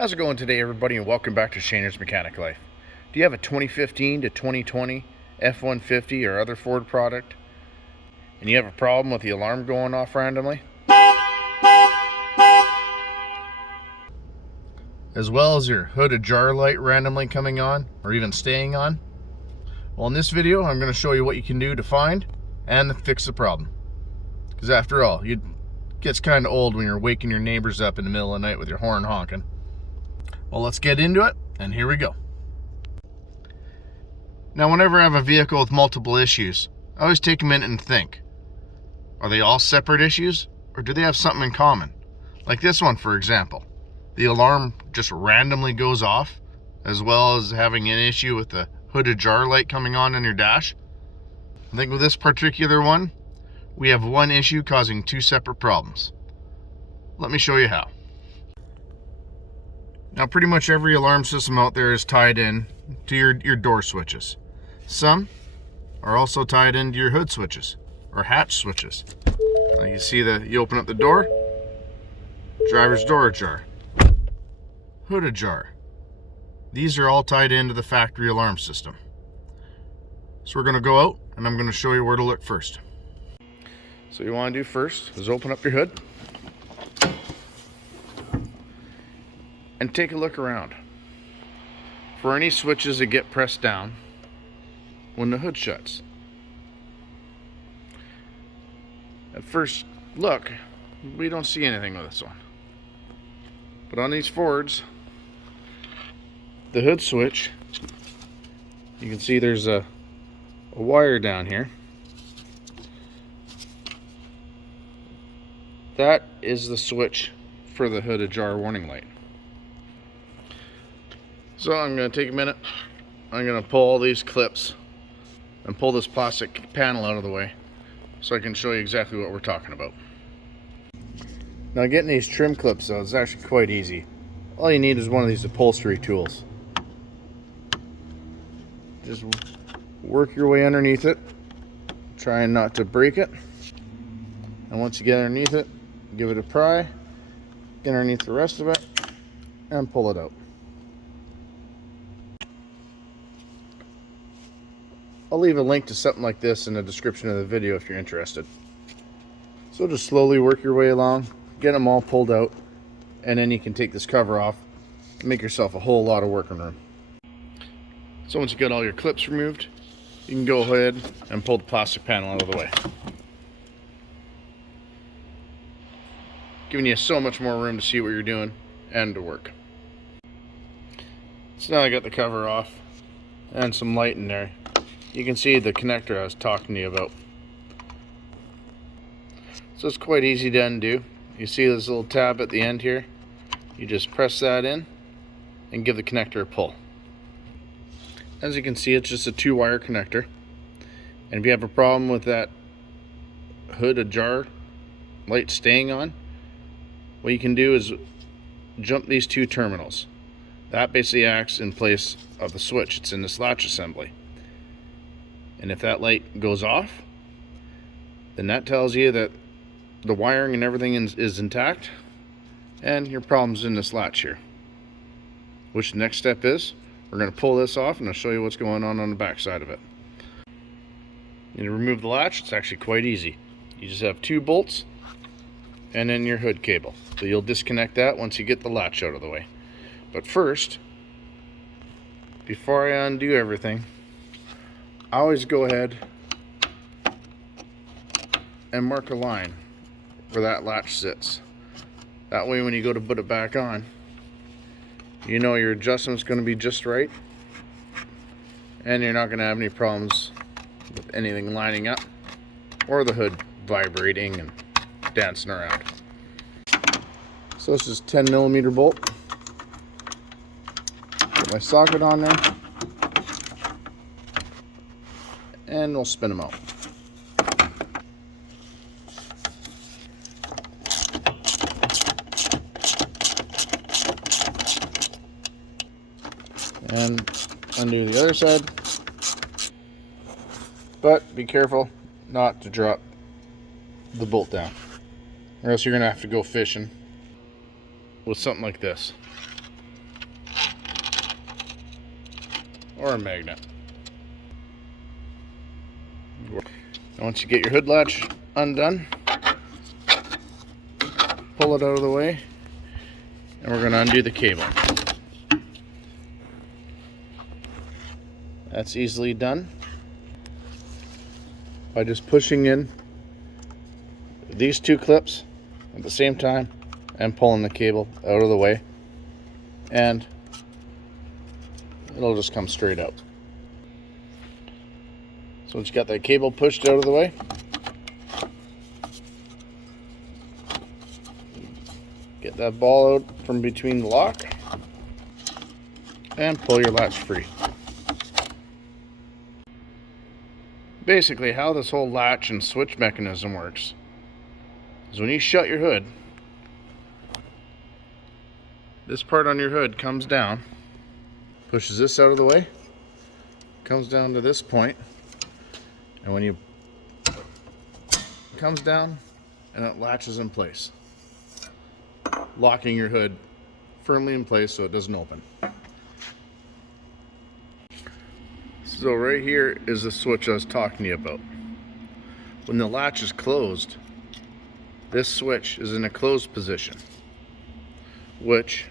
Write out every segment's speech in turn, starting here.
How's it going today, everybody, and welcome back to Shaner's Mechanic Life. Do you have a 2015 to 2020 F150 or other Ford product, and you have a problem with the alarm going off randomly, as well as your hood ajar light randomly coming on or even staying on? Well, in this video, I'm going to show you what you can do to find and fix the problem. Because after all, it gets kind of old when you're waking your neighbors up in the middle of the night with your horn honking. Well, let's get into it, and here we go. Now, whenever I have a vehicle with multiple issues, I always take a minute and think, are they all separate issues, or do they have something in common? Like this one, for example. The alarm just randomly goes off, as well as having an issue with the hood ajar light coming on in your dash. I think with this particular one, we have one issue causing two separate problems. Let me show you how. Now, pretty much every alarm system out there is tied in to your door switches. Some are also tied into your hood switches or hatch switches. Now you see you open up the door, driver's door ajar, hood ajar. These are all tied into the factory alarm system. So we're going to go out and I'm going to show you where to look first. So what you want to do first is open up your hood and take a look around for any switches that get pressed down when the hood shuts. At first look, we don't see anything with this one. But on these Fords, the hood switch, you can see there's a wire down here. That is the switch for the hood ajar warning light. So I'm going to take a minute, I'm going to pull all these clips and pull this plastic panel out of the way so I can show you exactly what we're talking about. Now, getting these trim clips out is actually quite easy. All you need is one of these upholstery tools. Just work your way underneath it, trying not to break it. And once you get underneath it, give it a pry, get underneath the rest of it, and pull it out. I'll leave a link to something like this in the description of the video if you're interested. So just slowly work your way along, get them all pulled out, and then you can take this cover off and make yourself a whole lot of working room. So once you get all your clips removed, you can go ahead and pull the plastic panel out of the way. Giving you so much more room to see what you're doing and to work. So now I got the cover off and some light in there. You can see the connector I was talking to you about. So it's quite easy to undo. You see this little tab at the end here? You just press that in and give the connector a pull. As you can see, it's just a 2-wire connector. And if you have a problem with that hood ajar light staying on, what you can do is jump these 2 terminals. That basically acts in place of the switch. It's in this latch assembly. And if that light goes off, then that tells you that the wiring and everything is intact and your problem's in this latch here. Which the next step is, we're going to pull this off and I'll show you what's going on the back side of it. You remove the latch, it's actually quite easy. You just have 2 bolts and then your hood cable. So you'll disconnect that once you get the latch out of the way. But first, before I undo everything, I always go ahead and mark a line where that latch sits. That way when you go to put it back on, you know your adjustment's going to be just right and you're not going to have any problems with anything lining up or the hood vibrating and dancing around. So this is 10mm bolt. Put my socket on there and we'll spin them out. And undo the other side. But be careful not to drop the bolt down, or else you're going to have to go fishing with something like this. or a magnet. And once you get your hood latch undone, pull it out of the way, and we're going to undo the cable. That's easily done by just pushing in these two clips at the same time and pulling the cable out of the way, and it'll just come straight out. So once you got that cable pushed out of the way, get that ball out from between the lock and pull your latch free. Basically, how this whole latch and switch mechanism works is when you shut your hood, this part on your hood comes down, pushes this out of the way, comes down to this point, and when you it comes down and it latches in place, locking your hood firmly in place so it doesn't open. So right here is the switch I was talking to you about. When the latch is closed, this switch is in a closed position, which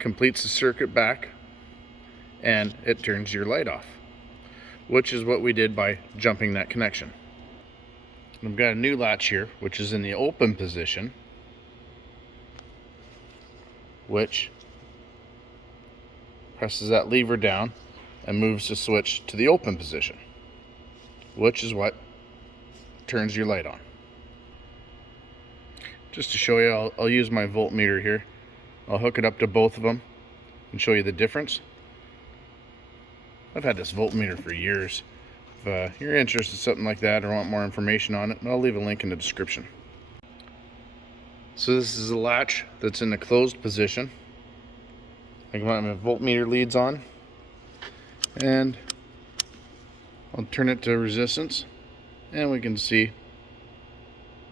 completes the circuit back and it turns your light off, which is what we did by jumping that connection. I've got a new latch here, which is in the open position, which presses that lever down and moves the switch to the open position, which is what turns your light on. Just to show you, I'll use my voltmeter here. I'll hook it up to both of them and show you the difference. I've had this voltmeter for years. If you're interested in something like that or want more information on it, I'll leave a link in the description. So this is a latch that's in the closed position. I got my voltmeter leads on, and I'll turn it to resistance, and we can see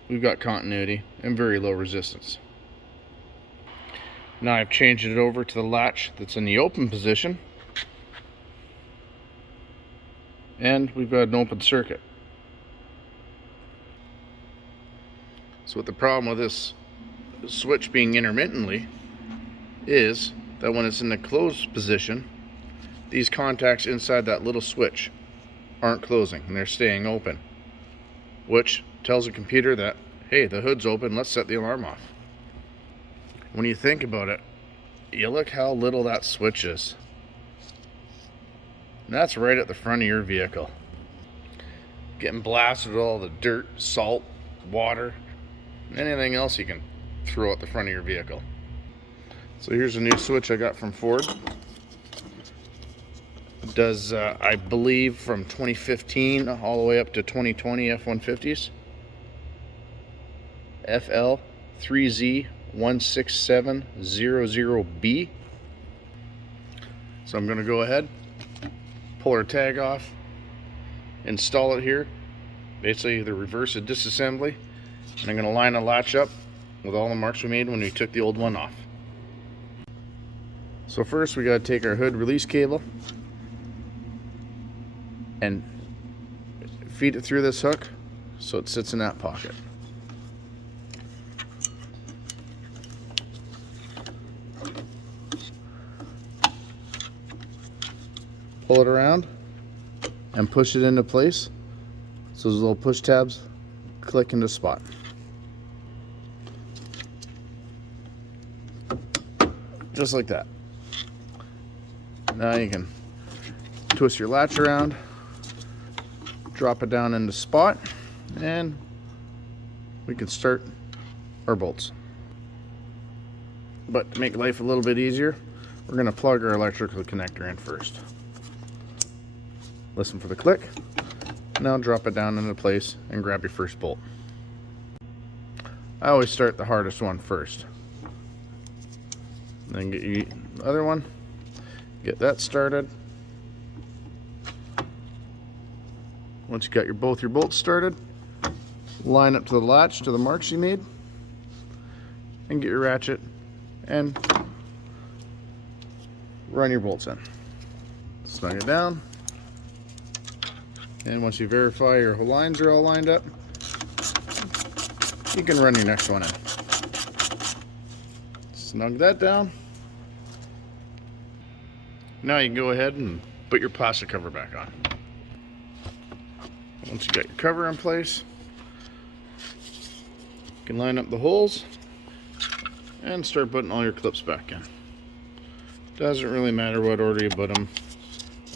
we've got continuity and very low resistance. Now I've changed it over to the latch that's in the open position, and we've got an open circuit. So what the problem with this switch being intermittently is that when it's in the closed position, these contacts inside that little switch aren't closing and they're staying open, which tells the computer that, hey, the hood's open, let's set the alarm off. When you think about it, you look how little that switch is. And that's right at the front of your vehicle. Getting blasted with all the dirt, salt, water, and anything else you can throw at the front of your vehicle. So here's a new switch I got from Ford. It does, I believe, from 2015 all the way up to 2020 F150s. FL3Z16700B. So I'm going to go ahead, pull our tag off, install it here, basically the reverse of disassembly, and I'm going to line a latch up with all the marks we made when we took the old one off. So first we got to take our hood release cable and feed it through this hook so it sits in that pocket. Pull it around and push it into place so those little push tabs click into spot. Just like that. Now you can twist your latch around, drop it down into spot, and we can start our bolts. But to make life a little bit easier, we're going to plug our electrical connector in first. Listen for the click. Now drop it down into place and grab your first bolt. I always start the hardest one first. Then get your other one. Get that started. Once you got both your bolts started, line up to the latch to the marks you made, and get your ratchet and run your bolts in. Snug it down. And once you verify your lines are all lined up, you can run your next one in. Snug that down. Now you can go ahead and put your plastic cover back on. Once you got your cover in place, you can line up the holes and start putting all your clips back in. Doesn't really matter what order you put them.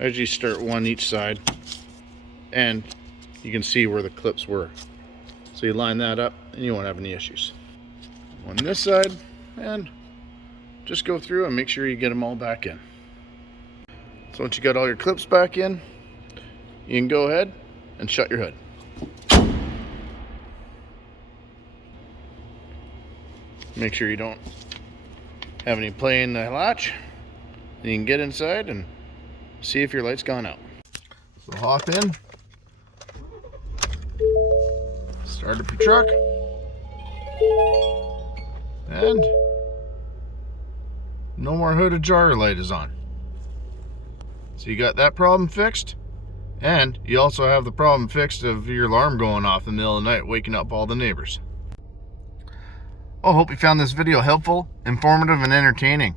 As you start one each side, and you can see where the clips were. So you line that up and you won't have any issues. On this side, and just go through and make sure you get them all back in. So once you got all your clips back in, you can go ahead and shut your hood. Make sure you don't have any play in the latch. You can get inside and see if your light's gone out. So hop in, start up your truck, and no more hood Ajar Light is on. So you got that problem fixed, and you also have the problem fixed of your alarm going off in the middle of the night, waking up all the neighbors. I hope you found this video helpful, informative, and entertaining.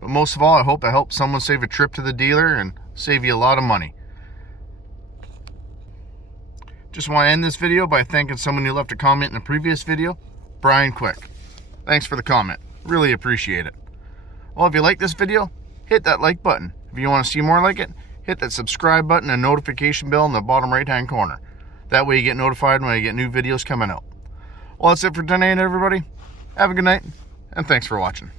But most of all, I hope I helped someone save a trip to the dealer and save you a lot of money. Just want to end this video by thanking someone who left a comment in the previous video, Brian Quick. Thanks for the comment. Really appreciate it. Well, if you like this video, hit that like button. If you want to see more like it, hit that subscribe button and notification bell in the bottom right hand corner. That way you get notified when I get new videos coming out. Well, that's it for tonight, everybody. Have a good night, and thanks for watching.